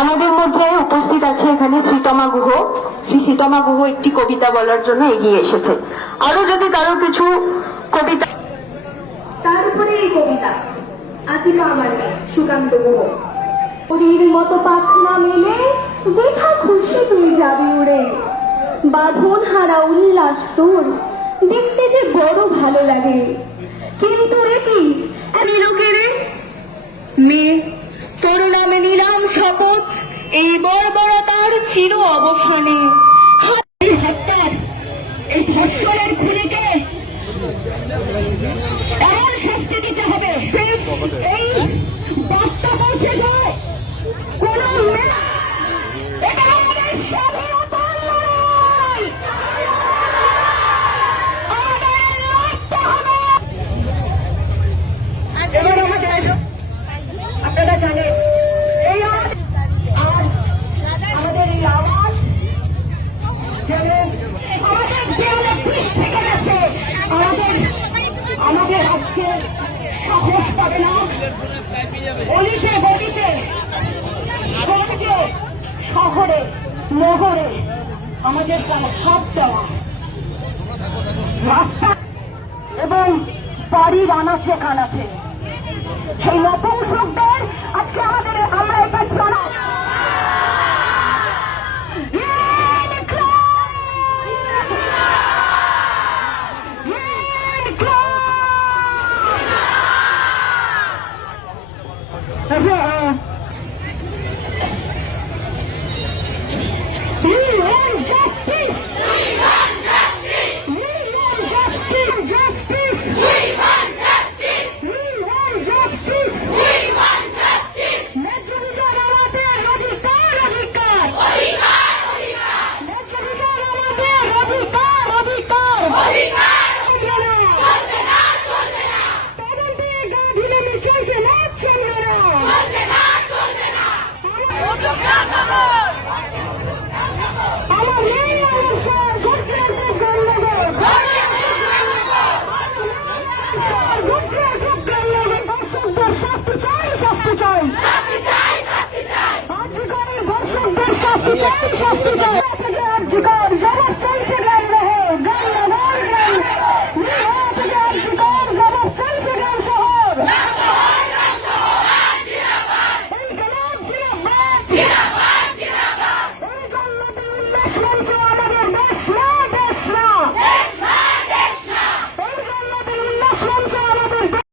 আমাদের মধ্যে উপস্থিত আছে এখানে শ্রীতমা গুহ। শ্রী শ্রীতমা গুহ একটি কবিতা বলার জন্য এগিয়ে এসেছে। আরও যদি কারও কিছু কবিতা তারপরে এই কবিতা আমার সুকান্ত গুহ। মতো পাখনা মেলে, যেথা খুশি তুই যাবি উড়ে। বাঁধন হারা উল্লাস তোর, দেখতে যে বড় ভালো লাগে। কিন্তু রে কি মেয়ে এই বর্বরতার চির অবসানে। হত্যার এই ধর্ষণের খুনিকে এমন শাস্তি দিতে হবে। এই বার্তা পৌঁছে যায় কোন এটা আমাদের স্বাধীনতার লড়াই। আমাদের লড়তে হবে। এবার আমাদের আপনারা জানেন এই আওয়াজ আর আমাদের এই আওয়াজ যেন আমাদের আমাদের আজকে সাহস শহরে নগরে আমাদের দেওয়া রাস্তা এবং বাড়ির আনাচে কানাচে। সেই নপুংসকদের 快跑！啊！আমি একটা